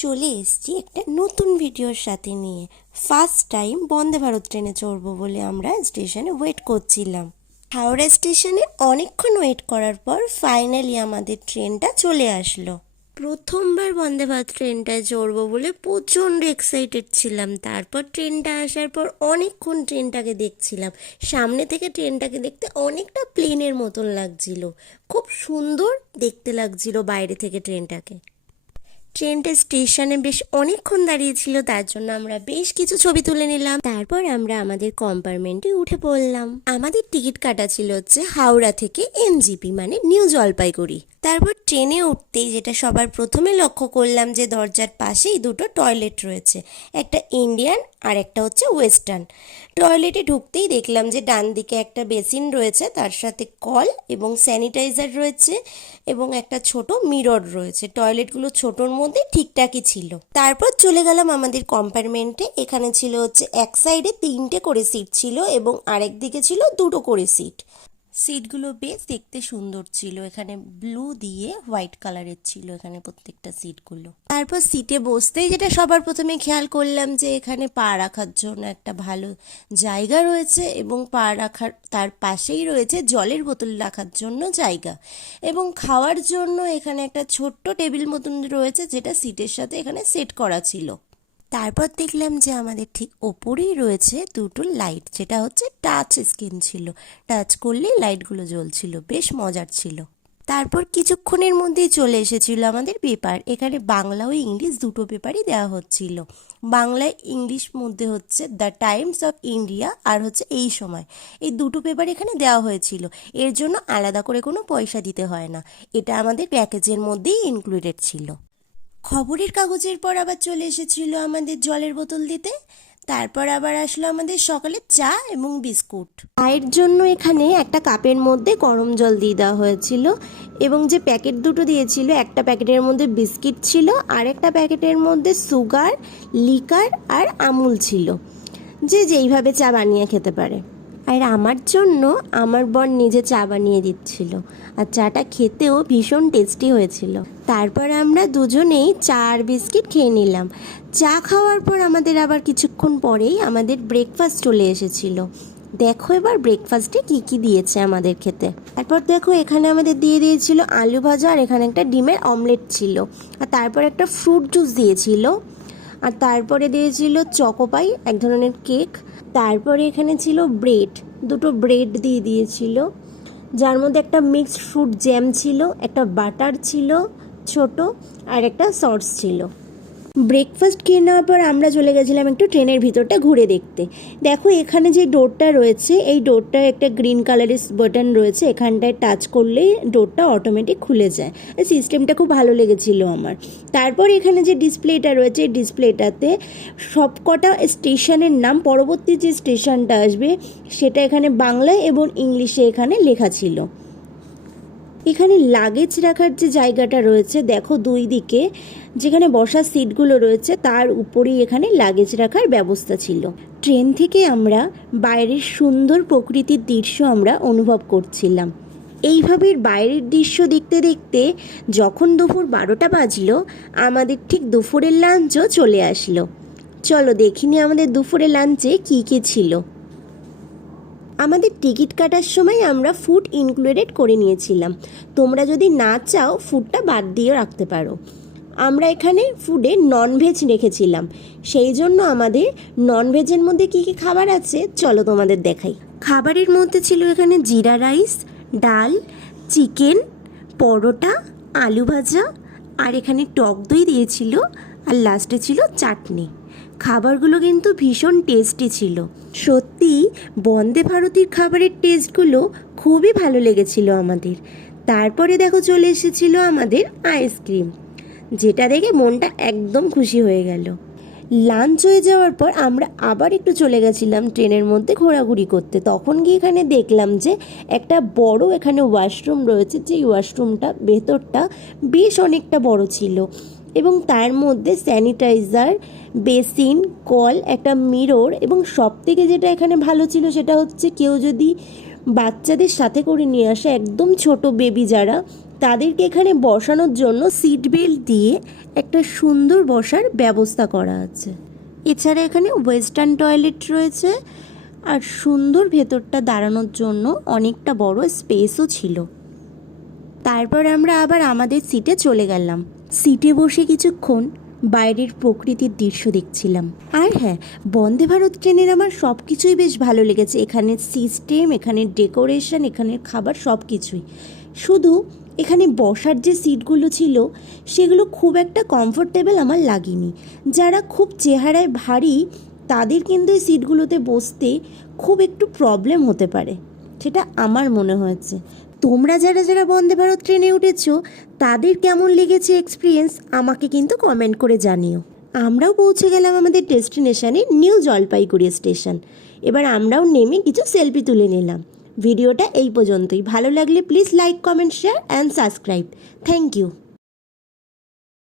চলে এসেছি একটা নতুন ভিডিওর সাথে নিয়ে। ফার্স্ট টাইম বন্দে ভারত ট্রেনে চড়বো বলে আমরা স্টেশনে ওয়েট করছিলাম। হাওড়া স্টেশনে অনেকক্ষণ ওয়েট করার পর ফাইনালি আমাদের ট্রেনটা চলে আসলো। প্রথমবার বন্দে ভারত ট্রেনটায় চড়বো বলে প্রচণ্ড এক্সাইটেড ছিলাম। তারপর ট্রেনটা আসার পর অনেকক্ষণ ট্রেনটাকে দেখছিলাম। সামনে থেকে ট্রেনটাকে দেখতে অনেকটা প্লেনের মতন লাগছিল, খুব সুন্দর দেখতে লাগছিল বাইরে থেকে ট্রেনটাকে। ট্রেনটা স্টেশনে বেশ অনেকক্ষণ দাঁড়িয়েছিল, তার জন্য আমরা বেশ কিছু ছবি তুলে নিলাম। তারপর আমরা আমাদের কম্পার্টমেন্টে উঠে পড়লাম। আমাদের টিকিট কাটা ছিল হচ্ছে হাওড়া থেকে এনজিপি মানে নিউ জলপাইগুড়ি। তারপর ট্রেনে উঠতেই যেটা সবার প্রথমে লক্ষ্য করলাম যে দরজার পাশেই দুটো টয়লেট রয়েছে, একটা ইন্ডিয়ান আর একটা হচ্ছে ওয়েস্টার্ন। টয়লেটে ঢুকতেই দেখলাম যে ডান দিকে একটা বেসিন রয়েছে, তার সাথে কল এবং স্যানিটাইজার রয়েছে এবং একটা ছোট মিরর রয়েছে। টয়লেটগুলো ছোটোর মধ্যে ঠিকঠাকই ছিল। তারপর চলে গেলাম আমাদের কম্পার্টমেন্টে। এখানে ছিল হচ্ছে এক সাইডে 3টে করে সিট ছিল এবং আরেক দিকে ছিল 2টো করে সিট। সিটগুলো বেশ দেখতে সুন্দর ছিল, এখানে ব্লু দিয়ে হোয়াইট কালারের ছিল এখানে প্রত্যেকটা সিটগুলো। তারপর সিটে বসতেই যেটা সবার প্রথমে খেয়াল করলাম যে এখানে পা রাখার জন্য একটা ভালো জায়গা রয়েছে এবং পা রাখার তার পাশেই রয়েছে জলের বোতল রাখার জন্য জায়গা এবং খাওয়ার জন্য এখানে একটা ছোট্ট টেবিল মতন রয়েছে যেটা সিটের সাথে এখানে সেট করা ছিল। তারপর দেখলাম যে আমাদের ঠিক ওপরেই রয়েছে দুটো লাইট, যেটা হচ্ছে টাচ স্ক্রিন ছিল, টাচ করলেই লাইটগুলো জ্বলছিল, বেশ মজার ছিল। তারপর কিছুক্ষণের মধ্যেই চলে এসেছিল আমাদের পেপার। এখানে বাংলা ও ইংলিশ দুটো পেপারই দেওয়া হচ্ছিল। বাংলায় ইংলিশ মধ্যে হচ্ছে দ্য টাইমস অফ ইন্ডিয়া আর হচ্ছে এই সময়, এই দুটো পেপার এখানে দেওয়া হয়েছিল। এর জন্য আলাদা করে কোনো পয়সা দিতে হয় না, এটা আমাদের প্যাকেজের মধ্যেই ইনক্লুডেড ছিল। খবরের কাগজের পর আবার চলে এসেছিল আমাদের জলের বোতল দিতে। তারপর আবার আসলো আমাদের সকালে চা এবং বিস্কুট। চায়ের জন্য এখানে একটা কাপের মধ্যে গরম জল দিয়ে দেওয়া হয়েছিল এবং যে প্যাকেট দুটো দিয়েছিল, একটা প্যাকেটের মধ্যে বিস্কিট ছিল আর একটা প্যাকেটের মধ্যে সুগার, লিকার আর আমুল ছিল, যে যেইভাবে চা বানিয়ে খেতে পারে। আর আমার জন্য আমার বর নিজে চা বানিয়ে দিচ্ছিল আর চাটা খেতেও ভীষণ টেস্টি হয়েছিল। তারপর আমরা দুজনেই চা আর বিস্কিট খেয়ে নিলাম। চা খাওয়ার পর আমাদের আবার কিছুক্ষণ পরেই আমাদের ব্রেকফাস্ট চলে এসেছিল। দেখো এবার ব্রেকফাস্টে কি কি দিয়েছে আমাদের খেতে। তারপর দেখো এখানে আমাদের দিয়ে দিয়েছিল আলু ভাজা আর এখানে একটা ডিমের অমলেট ছিল আর তারপর একটা ফ্রুট জুস দিয়েছিল আর তারপরে দিয়েছিল চকোপাই, এক ধরনের কেক। তারপরে এখানে ছিল ব্রেড, দুটো ব্রেড দিয়ে দিয়েছিল যার মধ্যে একটা মিক্সড ফ্রুট জ্যাম ছিল, একটা বাটার ছিল ছোট আর একটা সস ছিল। ব্রেকফাস্ট খেয়ে নেওয়ার পর আমরা চলে গেছিলাম একটু ট্রেনের ভিতরটা ঘুরে দেখতে। দেখো এখানে যে ডোরটা রয়েছে, এই ডোরটার একটা গ্রিন কালারের বাটন রয়েছে, এখানটায় টাচ করলেই ডোরটা অটোমেটিক খুলে যায়। সিস্টেমটা খুব ভালো লেগেছিল আমার। তারপর এখানে যে ডিসপ্লেটা রয়েছে, এই ডিসপ্লেটাতে সবকটা স্টেশনের নাম, পরবর্তী যে স্টেশনটা আসবে সেটা এখানে বাংলায় এবং ইংলিশে এখানে লেখা ছিল। এখানে লাগেজ রাখার যে জায়গাটা রয়েছে, দেখো দুই দিকে যেখানে বসার সিটগুলো রয়েছে তার উপরেই এখানে লাগেজ রাখার ব্যবস্থা ছিল। ট্রেন থেকে আমরা বাইরের সুন্দর প্রকৃতির দৃশ্য আমরা অনুভব করছিলাম। এইভাবে বাইরের দৃশ্য দেখতে দেখতে যখন দুপুর 12টা বাজলো, আমাদের ঠিক দুপুরের লাঞ্চও চলে আসলো। চলো দেখিনি আমাদের দুপুরের লাঞ্চে কী কী ছিল। আমাদের টিকিট কাটার সময় আমরা ফুড ইনক্লুডেড করে নিয়েছিলাম, তোমরা যদি না চাও ফুডটা বাদ দিয়েও রাখতে পারো। আমরা এখানে ফুডে ননভেজ রেখেছিলাম, সেই জন্য আমাদের ননভেজের মধ্যে কী কী খাবার আছে চলো তোমাদের দেখাই। খাবারের মধ্যে ছিল এখানে জিরা রাইস, ডাল, চিকেন, পরোটা, আলু ভাজা আর এখানে টক দই দিয়েছিল আর লাস্টে ছিল চাটনি। খাবারগুলো কিন্তু ভীষণ টেস্টি ছিল। সত্যি বন্দে ভারতের খাবারের টেস্টগুলো খুবই ভালো লেগেছিল আমাদের। তারপরে দেখো চলে এসেছিল আমাদের আইসক্রিম, যেটা দেখে মনটা একদম খুশি হয়ে গেল। লাঞ্চ হয়ে যাওয়ার পর আমরা আবার একটু চলে গেছিলাম ট্রেনের মধ্যে ঘোরাঘুরি করতে। তখন গিয়ে এখানে দেখলাম যে একটা বড় এখানে ওয়াশরুম রয়েছে, যেই ওয়াশরুমটা ভেতরটা বেশ অনেকটা বড় ছিল এবং তার মধ্যে স্যানিটাইজার, বেসিন, কল, একটা মিরর এবং সবথেকে যেটা এখানে ভালো ছিল সেটা হচ্ছে কেউ যদি বাচ্চাদের সাথে করে নিয়ে আসে, একদম ছোট বেবি যারা, তাদেরকে এখানে বসানোর জন্য সিট বেল্ট দিয়ে একটা সুন্দর বসার ব্যবস্থা করা আছে। এছাড়া এখানে ওয়েস্টার্ন টয়লেট রয়েছে আর সুন্দর ভেতরটা দাঁড়ানোর জন্য অনেকটা বড় স্পেসও ছিল। তারপর আমরা আবার আমাদের সিটে চলে গেলাম। সিটে বসে কিছুক্ষণ বাইরের প্রকৃতির দৃশ্য দেখছিলাম। আর হ্যাঁ, বন্দে ভারত ট্রেনের আমার সব কিছুই বেশ ভালো লেগেছে। এখানের সিস্টেম, এখানের ডেকোরেশন, এখানের খাবার সব কিছুই। শুধু এখানে বসার যে সিটগুলো ছিল সেগুলো খুব একটা কমফোর্টেবল আমার লাগেনি। যারা খুব চেহারায় ভারী তাদের কিন্তু এই সিটগুলোতে বসতে খুব একটু প্রবলেম হতে পারে, সেটা আমার মনে হয়েছে। তোমরা যারা যারা বন্দে ভারত ট্রেনে উঠেছো তাদের কেমন লেগেছে এক্সপিরিয়েন্স আমাকে কিন্তু কমেন্ট করে জানিও। আমরাও পৌঁছে গেলাম আমাদের ডেস্টিনেশনে, নিউ জলপাইগুড়ি স্টেশন। এবার আমরাও নেমে কিছু সেলফি তুলে নিলাম। ভিডিওটা এই পর্যন্তই। ভালো লাগলে please like, comment, share and subscribe. Thank you.